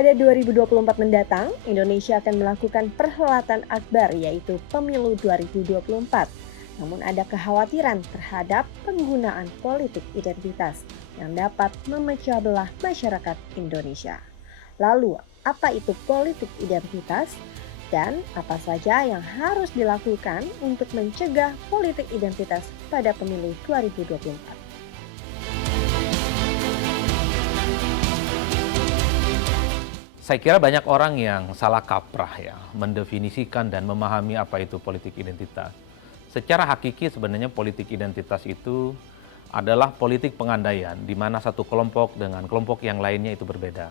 Pada 2024 mendatang, Indonesia akan melakukan perhelatan akbar yaitu Pemilu 2024. Namun ada kekhawatiran terhadap penggunaan politik identitas yang dapat memecah belah masyarakat Indonesia. Lalu, apa itu politik identitas? Dan apa saja yang harus dilakukan untuk mencegah politik identitas pada pemilu 2024? Saya kira banyak orang yang salah kaprah ya, mendefinisikan dan memahami apa itu politik identitas. Secara hakiki sebenarnya politik identitas itu adalah politik pengandaian di mana satu kelompok dengan kelompok yang lainnya itu berbeda.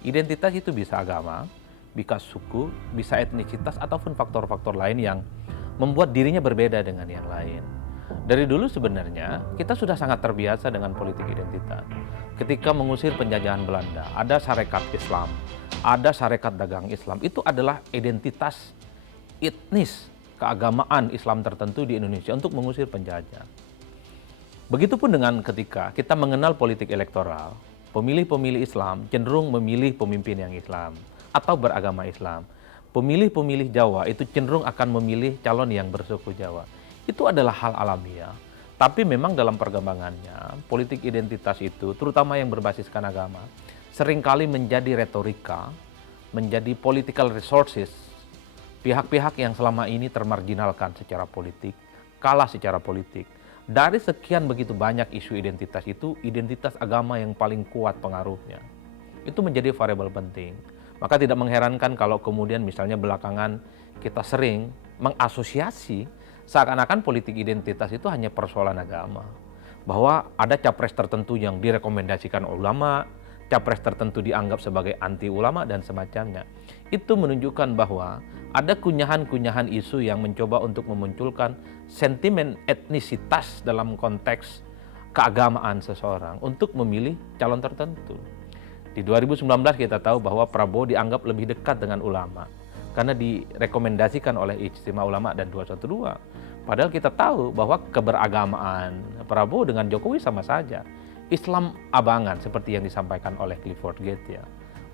Identitas itu bisa agama, bisa suku, bisa etnisitas ataupun faktor-faktor lain yang membuat dirinya berbeda dengan yang lain. Dari dulu sebenarnya kita sudah sangat terbiasa dengan politik identitas. Ketika mengusir penjajahan Belanda, ada Sarekat Islam, ada Sarekat Dagang Islam. Itu adalah identitas etnis keagamaan Islam tertentu di Indonesia untuk mengusir penjajah. Begitupun dengan ketika kita mengenal politik elektoral, pemilih-pemilih Islam cenderung memilih pemimpin yang Islam atau beragama Islam. Pemilih-pemilih Jawa itu cenderung akan memilih calon yang bersuku Jawa. Itu adalah hal alamiah. Tapi memang dalam perkembangannya, politik identitas itu, terutama yang berbasiskan agama, seringkali menjadi retorika, menjadi political resources. Pihak-pihak yang selama ini termarginalkan secara politik, kalah secara politik. Dari sekian begitu banyak isu identitas itu, identitas agama yang paling kuat pengaruhnya. Itu menjadi variabel penting. Maka tidak mengherankan kalau kemudian misalnya belakangan kita sering mengasosiasi seakan-akan politik identitas itu hanya persoalan agama. Bahwa ada capres tertentu yang direkomendasikan ulama, capres tertentu dianggap sebagai anti ulama dan semacamnya. Itu menunjukkan bahwa ada kunyahan-kunyahan isu yang mencoba untuk memunculkan sentimen etnisitas dalam konteks keagamaan seseorang untuk memilih calon tertentu. Di 2019 kita tahu bahwa Prabowo dianggap lebih dekat dengan ulama karena direkomendasikan oleh Ijtima Ulama dan 212. Padahal kita tahu bahwa keberagamaan Prabowo dengan Jokowi sama saja. Islam abangan seperti yang disampaikan oleh Clifford Geertz ya.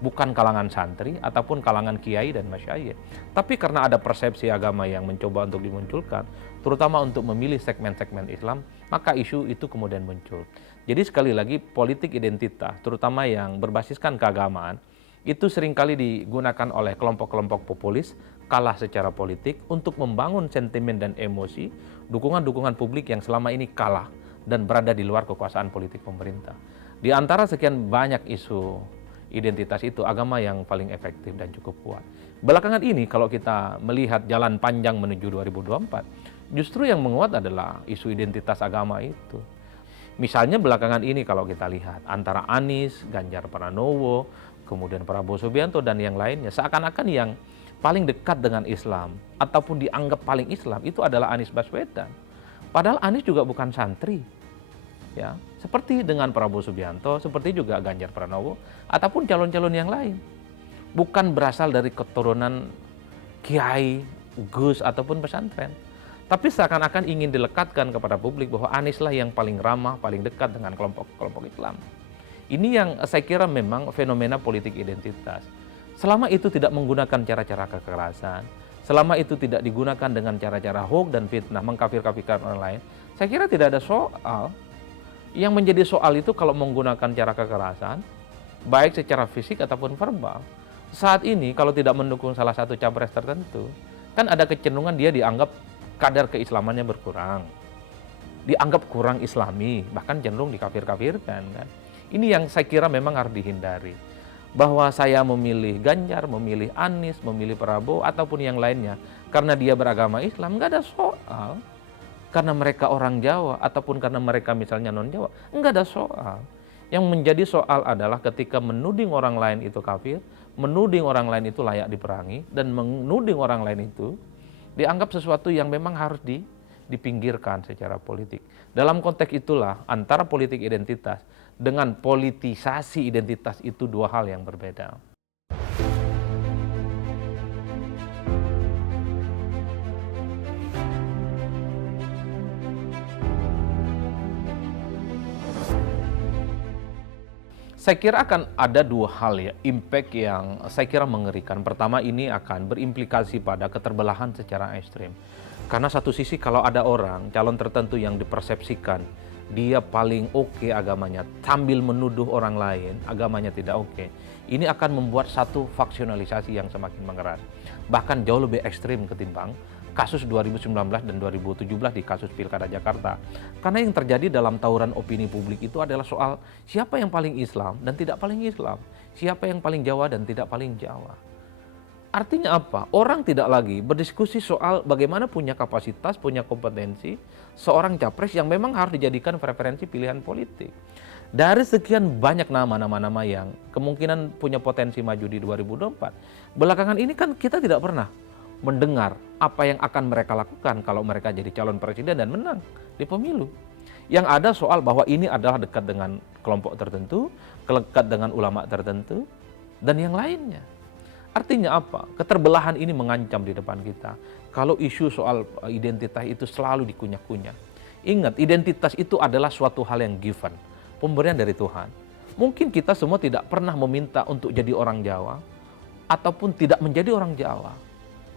Bukan kalangan santri ataupun kalangan kiai dan masyayikh. Tapi karena ada persepsi agama yang mencoba untuk dimunculkan, terutama untuk memilih segmen-segmen Islam, maka isu itu kemudian muncul. Jadi sekali lagi politik identitas, terutama yang berbasiskan keagamaan, itu seringkali digunakan oleh kelompok-kelompok populis, kalah secara politik untuk membangun sentimen dan emosi, dukungan-dukungan publik yang selama ini kalah dan berada di luar kekuasaan politik pemerintah. Di antara sekian banyak isu identitas itu, agama yang paling efektif dan cukup kuat. Belakangan ini kalau kita melihat jalan panjang menuju 2024, justru yang menguat adalah isu identitas agama itu. Misalnya belakangan ini kalau kita lihat antara Anies, Ganjar Pranowo, kemudian Prabowo Subianto dan yang lainnya, seakan-akan yang paling dekat dengan Islam ataupun dianggap paling Islam itu adalah Anies Baswedan. Padahal Anies juga bukan santri. Ya, seperti dengan Prabowo Subianto, seperti juga Ganjar Pranowo ataupun calon-calon yang lain. Bukan berasal dari keturunan kiai, gus ataupun pesantren. Tapi seakan-akan ingin dilekatkan kepada publik bahwa Anies lah yang paling ramah, paling dekat dengan kelompok-kelompok Islam. Ini yang saya kira memang fenomena politik identitas. Selama itu tidak menggunakan cara-cara kekerasan, selama itu tidak digunakan dengan cara-cara hoax dan fitnah, mengkafir-kafirkan orang lain, saya kira tidak ada soal. Yang menjadi soal itu kalau menggunakan cara kekerasan, baik secara fisik ataupun verbal. Saat ini kalau tidak mendukung salah satu capres tertentu, kan ada kecenderungan dia dianggap kadar keislamannya berkurang. Dianggap kurang islami, bahkan cenderung dikafir-kafirkan kan. Ini yang saya kira memang harus dihindari. Bahwa saya memilih Ganjar, memilih Anies, memilih Prabowo ataupun yang lainnya karena dia beragama Islam, nggak ada soal. Karena mereka orang Jawa ataupun karena mereka misalnya non-Jawa, enggak ada soal. Yang menjadi soal adalah ketika menuding orang lain itu kafir, menuding orang lain itu layak diperangi, dan menuding orang lain itu dianggap sesuatu yang memang harus dipinggirkan secara politik. Dalam konteks itulah antara politik identitas dengan politisasi identitas itu dua hal yang berbeda. Saya kira akan ada dua hal ya, impact yang saya kira mengerikan. Pertama, ini akan berimplikasi pada keterbelahan secara ekstrim. Karena satu sisi kalau ada orang, calon tertentu yang dipersepsikan, dia paling oke agamanya, sambil menuduh orang lain, agamanya tidak oke. Ini akan membuat satu faksionalisasi yang semakin mengeras. Bahkan jauh lebih ekstrim ketimbang kasus 2019 dan 2017 di kasus Pilkada Jakarta. Karena yang terjadi dalam tawuran opini publik itu adalah soal siapa yang paling Islam dan tidak paling Islam, siapa yang paling Jawa dan tidak paling Jawa. Artinya apa? Orang tidak lagi berdiskusi soal bagaimana punya kapasitas, punya kompetensi seorang capres yang memang harus dijadikan preferensi pilihan politik. Dari sekian banyak nama-nama yang kemungkinan punya potensi maju di 2024, belakangan ini kan kita tidak pernah mendengar apa yang akan mereka lakukan kalau mereka jadi calon presiden dan menang di pemilu. Yang ada soal bahwa ini adalah dekat dengan kelompok tertentu, dekat dengan ulama tertentu, dan yang lainnya. Artinya apa? Keterbelahan ini mengancam di depan kita. Kalau isu soal identitas itu selalu dikunyah-kunyah. Ingat, identitas itu adalah suatu hal yang given, pemberian dari Tuhan. Mungkin kita semua tidak pernah meminta untuk jadi orang Jawa, ataupun tidak menjadi orang Jawa.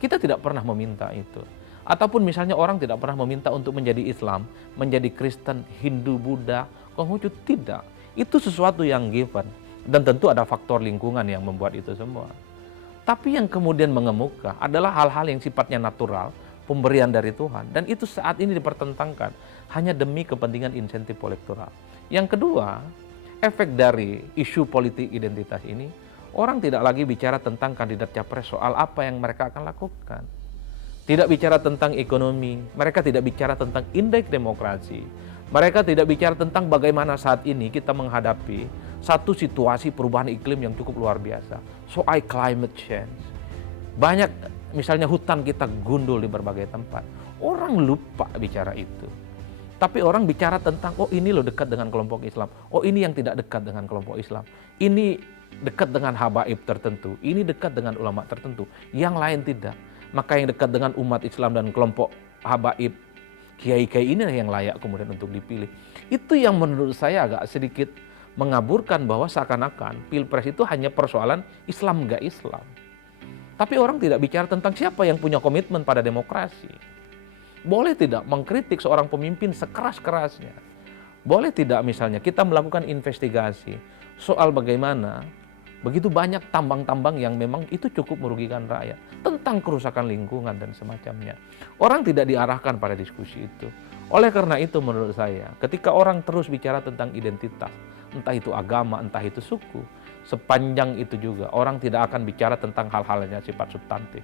Kita tidak pernah meminta itu. Ataupun misalnya orang tidak pernah meminta untuk menjadi Islam, menjadi Kristen, Hindu, Buddha, Konghucu, tidak. Itu sesuatu yang given. Dan tentu ada faktor lingkungan yang membuat itu semua. Tapi yang kemudian mengemuka adalah hal-hal yang sifatnya natural, pemberian dari Tuhan. Dan itu saat ini dipertentangkan hanya demi kepentingan insentif elektoral. Yang kedua, efek dari isu politik identitas ini, orang tidak lagi bicara tentang kandidat capres soal apa yang mereka akan lakukan. Tidak bicara tentang ekonomi, mereka tidak bicara tentang indeks demokrasi. Mereka tidak bicara tentang bagaimana saat ini kita menghadapi satu situasi perubahan iklim yang cukup luar biasa. Soal climate change. Banyak misalnya hutan kita gundul di berbagai tempat. Orang lupa bicara itu. Tapi orang bicara tentang, oh ini loh dekat dengan kelompok Islam. Oh ini yang tidak dekat dengan kelompok Islam. Ini dekat dengan habaib tertentu, ini dekat dengan ulama tertentu, yang lain tidak. Maka yang dekat dengan umat Islam dan kelompok habaib, kiai-kiai ini yang layak kemudian untuk dipilih. Itu yang menurut saya agak sedikit mengaburkan bahwa seakan-akan Pilpres itu hanya persoalan Islam nggak Islam. Tapi orang tidak bicara tentang siapa yang punya komitmen pada demokrasi. Boleh tidak mengkritik seorang pemimpin sekeras-kerasnya. Boleh tidak misalnya kita melakukan investigasi soal bagaimana begitu banyak tambang-tambang yang memang itu cukup merugikan rakyat, tentang kerusakan lingkungan dan semacamnya. Orang tidak diarahkan pada diskusi itu. Oleh karena itu menurut saya, ketika orang terus bicara tentang identitas, entah itu agama, entah itu suku, sepanjang itu juga orang tidak akan bicara tentang hal-hal yang sifat substantif.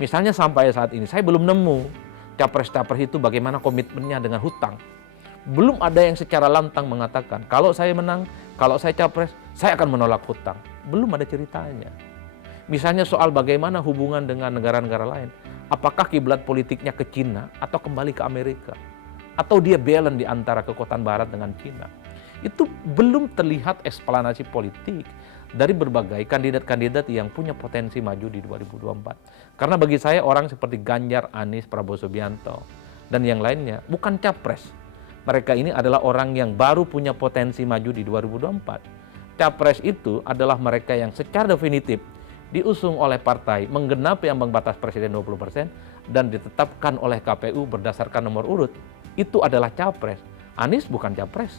Misalnya sampai saat ini saya belum nemu capres-capres itu bagaimana komitmennya dengan hutang. Belum ada yang secara lantang mengatakan, kalau saya menang, kalau saya capres, saya akan menolak hutang. Belum ada ceritanya. Misalnya soal bagaimana hubungan dengan negara-negara lain. Apakah kiblat politiknya ke Cina atau kembali ke Amerika? Atau dia balance di antara kekuatan Barat dengan Cina? Itu belum terlihat eksplanasi politik dari berbagai kandidat-kandidat yang punya potensi maju di 2024. Karena bagi saya orang seperti Ganjar, Anies, Prabowo Subianto, dan yang lainnya bukan capres. Mereka ini adalah orang yang baru punya potensi maju di 2024. Capres itu adalah mereka yang secara definitif diusung oleh partai menggenapi ambang batas presiden 20% dan ditetapkan oleh KPU berdasarkan nomor urut. Itu adalah capres. Anies bukan capres,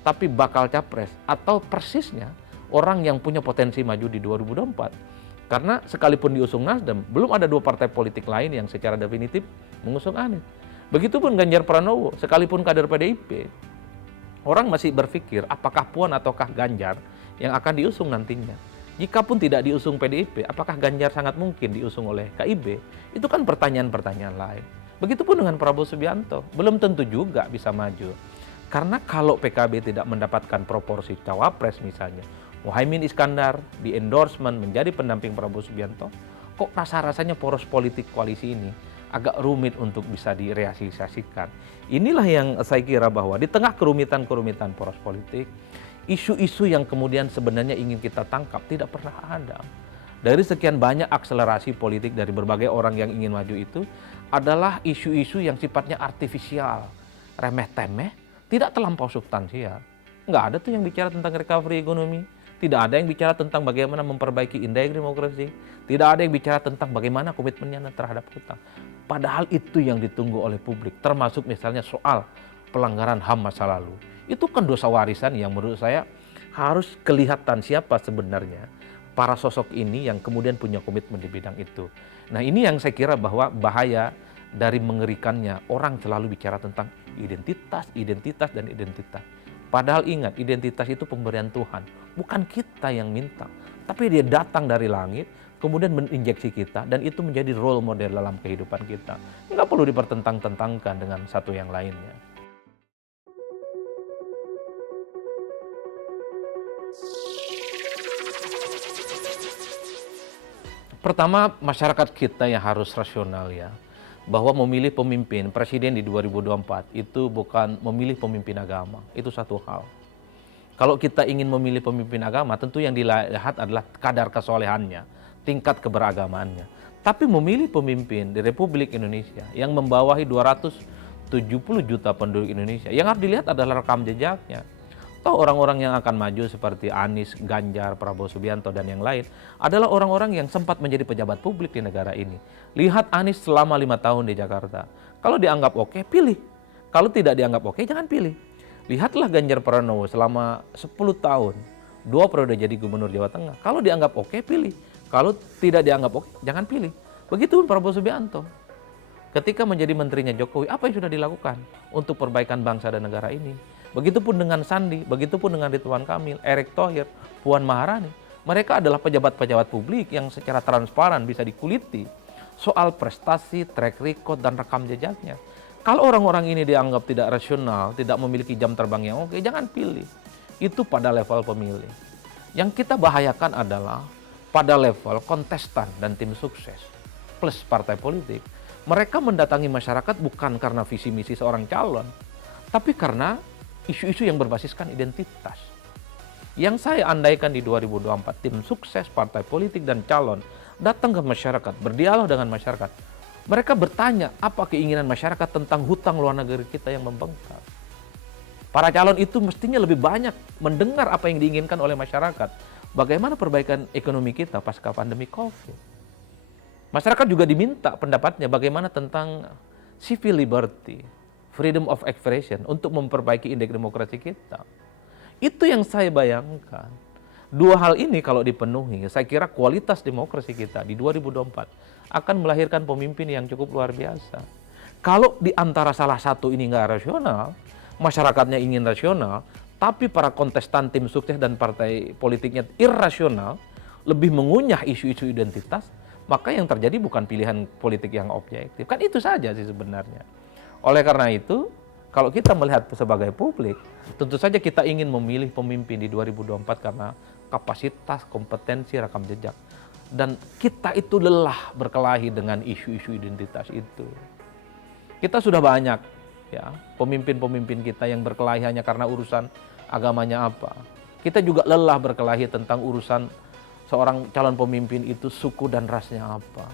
tapi bakal capres atau persisnya orang yang punya potensi maju di 2024. Karena sekalipun diusung Nasdem, belum ada dua partai politik lain yang secara definitif mengusung Anies. Begitupun Ganjar Pranowo, sekalipun kader PDIP, orang masih berpikir apakah Puan ataukah Ganjar yang akan diusung nantinya. Jikapun tidak diusung PDIP, apakah Ganjar sangat mungkin diusung oleh KIB? Itu kan pertanyaan-pertanyaan lain. Begitupun dengan Prabowo Subianto, belum tentu juga bisa maju. Karena kalau PKB tidak mendapatkan proporsi cawapres misalnya, Muhaimin Iskandar di endorsement menjadi pendamping Prabowo Subianto, kok rasa-rasanya poros politik koalisi ini agak rumit untuk bisa direalisasikan. Inilah yang saya kira bahwa di tengah kerumitan-kerumitan poros politik, isu-isu yang kemudian sebenarnya ingin kita tangkap tidak pernah ada. Dari sekian banyak akselerasi politik dari berbagai orang yang ingin maju itu adalah isu-isu yang sifatnya artifisial, remeh-temeh, tidak terlampau substansial. Nggak ada tuh yang bicara tentang recovery ekonomi. Tidak ada yang bicara tentang bagaimana memperbaiki indeks demokrasi. Tidak ada yang bicara tentang bagaimana komitmennya terhadap hutang. Padahal itu yang ditunggu oleh publik, termasuk misalnya soal pelanggaran HAM masa lalu. Itu kan dosa warisan yang menurut saya harus kelihatan siapa sebenarnya para sosok ini yang kemudian punya komitmen di bidang itu. Nah, ini yang saya kira bahwa bahaya dari mengerikannya orang selalu bicara tentang identitas, identitas, dan identitas. Padahal ingat, identitas itu pemberian Tuhan, bukan kita yang minta. Tapi dia datang dari langit, kemudian menginjeksi kita, dan itu menjadi role model dalam kehidupan kita. Nggak perlu dipertentang-tentangkan dengan satu yang lainnya. Pertama, masyarakat kita yang harus rasional ya, bahwa memilih pemimpin presiden di 2024 itu bukan memilih pemimpin agama, itu satu hal. Kalau kita ingin memilih pemimpin agama, tentu yang dilihat adalah kadar kesolehannya, tingkat keberagamaannya. Tapi memilih pemimpin di Republik Indonesia yang membawahi 270 juta penduduk Indonesia, yang harus dilihat adalah rekam jejaknya. Toh orang-orang yang akan maju seperti Anies, Ganjar, Prabowo Subianto, dan yang lain adalah orang-orang yang sempat menjadi pejabat publik di negara ini. Lihat Anies selama 5 tahun di Jakarta. Kalau dianggap oke, pilih. Kalau tidak dianggap oke, jangan pilih. Lihatlah Ganjar Pranowo selama 10 tahun, 2 periode jadi gubernur Jawa Tengah. Kalau dianggap oke, pilih. Kalau tidak dianggap oke, jangan pilih. Begitu Prabowo Subianto. Ketika menjadi menterinya Jokowi, apa yang sudah dilakukan untuk perbaikan bangsa dan negara ini? Begitupun dengan Sandi, begitupun dengan Ridwan Kamil, Erick Thohir, Puan Maharani. Mereka adalah pejabat-pejabat publik yang secara transparan bisa dikuliti soal prestasi, track record, dan rekam jejaknya. Kalau orang-orang ini dianggap tidak rasional, tidak memiliki jam terbang yang oke, jangan pilih. Itu pada level pemilih. Yang kita bahayakan adalah pada level kontestan dan tim sukses, plus partai politik. Mereka mendatangi masyarakat bukan karena visi misi seorang calon, tapi karena isu-isu yang berbasiskan identitas. Yang saya andaikan di 2024, tim sukses partai politik dan calon datang ke masyarakat, berdialog dengan masyarakat. Mereka bertanya apa keinginan masyarakat tentang hutang luar negeri kita yang membengkak. Para calon itu mestinya lebih banyak mendengar apa yang diinginkan oleh masyarakat. Bagaimana perbaikan ekonomi kita pasca pandemi COVID. Masyarakat juga diminta pendapatnya bagaimana tentang civil liberty, freedom of expression untuk memperbaiki indeks demokrasi kita. Itu yang saya bayangkan. Dua hal ini kalau dipenuhi, saya kira kualitas demokrasi kita di 2024 akan melahirkan pemimpin yang cukup luar biasa. Kalau di antara salah satu ini nggak rasional, masyarakatnya ingin rasional, tapi para kontestan tim sukses dan partai politiknya irrasional, lebih mengunyah isu-isu identitas, maka yang terjadi bukan pilihan politik yang objektif. Kan itu saja sih sebenarnya. Oleh karena itu, kalau kita melihat sebagai publik, tentu saja kita ingin memilih pemimpin di 2024 karena kapasitas, kompetensi, rekam jejak. Dan kita itu lelah berkelahi dengan isu-isu identitas itu. Kita sudah banyak ya pemimpin-pemimpin kita yang berkelahi hanya karena urusan agamanya apa. Kita juga lelah berkelahi tentang urusan seorang calon pemimpin itu suku dan rasnya apa.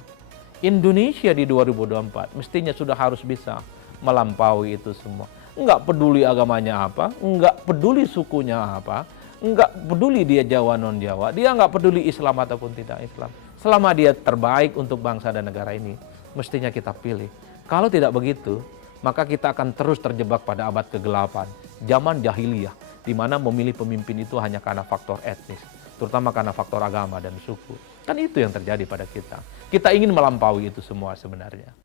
Indonesia di 2024 mestinya sudah harus bisa melampaui itu semua. Enggak peduli agamanya apa, enggak peduli sukunya apa, enggak peduli dia Jawa non Jawa, dia enggak peduli Islam ataupun tidak Islam. Selama dia terbaik untuk bangsa dan negara ini, mestinya kita pilih. Kalau tidak begitu, maka kita akan terus terjebak pada abad kegelapan, zaman jahiliyah, di mana memilih pemimpin itu hanya karena faktor etnis, terutama karena faktor agama dan suku. Kan itu yang terjadi pada kita. Kita ingin melampaui itu semua sebenarnya.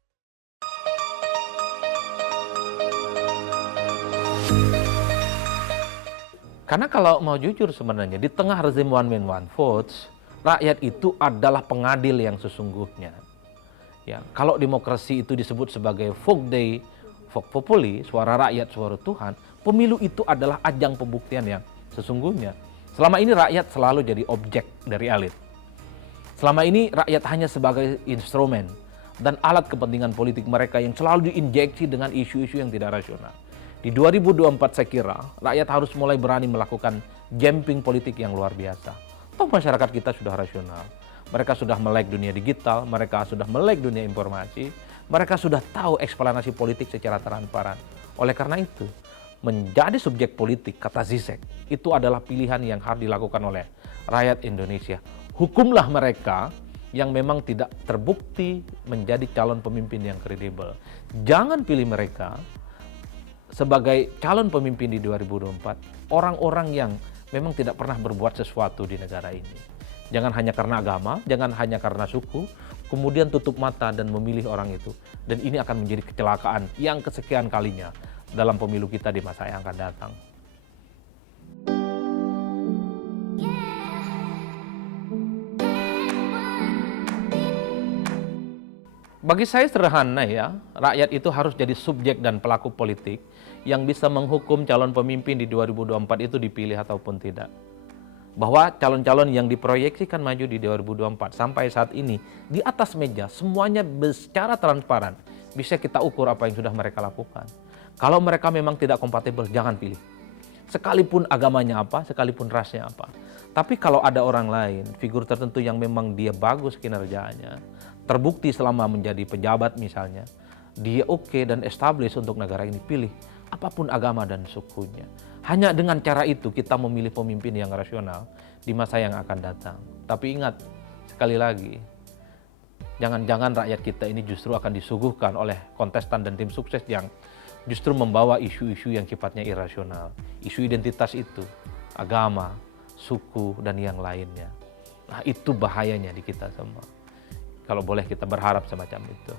Karena kalau mau jujur sebenarnya, di tengah rezim one man one votes, rakyat itu adalah pengadil yang sesungguhnya. Ya, kalau demokrasi itu disebut sebagai vote day, vote populi, suara rakyat, suara Tuhan, pemilu itu adalah ajang pembuktian yang sesungguhnya. Selama ini rakyat selalu jadi objek dari elit. Selama ini rakyat hanya sebagai instrumen dan alat kepentingan politik mereka yang selalu diinjeksi dengan isu-isu yang tidak rasional. Di 2024 saya kira rakyat harus mulai berani melakukan jamping politik yang luar biasa. Toh masyarakat kita sudah rasional. Mereka sudah melek dunia digital, mereka sudah melek dunia informasi, mereka sudah tahu eksplanasi politik secara transparan. Oleh karena itu, menjadi subjek politik, kata Zizek, itu adalah pilihan yang harus dilakukan oleh rakyat Indonesia. Hukumlah mereka yang memang tidak terbukti menjadi calon pemimpin yang kredibel. Jangan pilih mereka sebagai calon pemimpin di 2024, orang-orang yang memang tidak pernah berbuat sesuatu di negara ini. Jangan hanya karena agama, jangan hanya karena suku, kemudian tutup mata dan memilih orang itu. Dan ini akan menjadi kecelakaan yang kesekian kalinya dalam pemilu kita di masa yang akan datang. Bagi saya sederhana ya, rakyat itu harus jadi subjek dan pelaku politik yang bisa menghukum calon pemimpin di 2024 itu dipilih ataupun tidak. Bahwa calon-calon yang diproyeksikan maju di 2024 sampai saat ini di atas meja semuanya secara transparan bisa kita ukur apa yang sudah mereka lakukan. Kalau mereka memang tidak kompatibel, jangan pilih. Sekalipun agamanya apa, sekalipun rasnya apa. Tapi kalau ada orang lain, figur tertentu yang memang dia bagus kinerjanya, terbukti selama menjadi pejabat misalnya, dia oke dan established untuk negara ini, pilih apapun agama dan sukunya. Hanya dengan cara itu kita memilih pemimpin yang rasional di masa yang akan datang. Tapi ingat, sekali lagi, jangan-jangan rakyat kita ini justru akan disuguhkan oleh kontestan dan tim sukses yang justru membawa isu-isu yang sifatnya irasional. Isu identitas itu, agama, suku, dan yang lainnya. Nah, itu bahayanya di kita semua. Kalau boleh kita berharap semacam itu.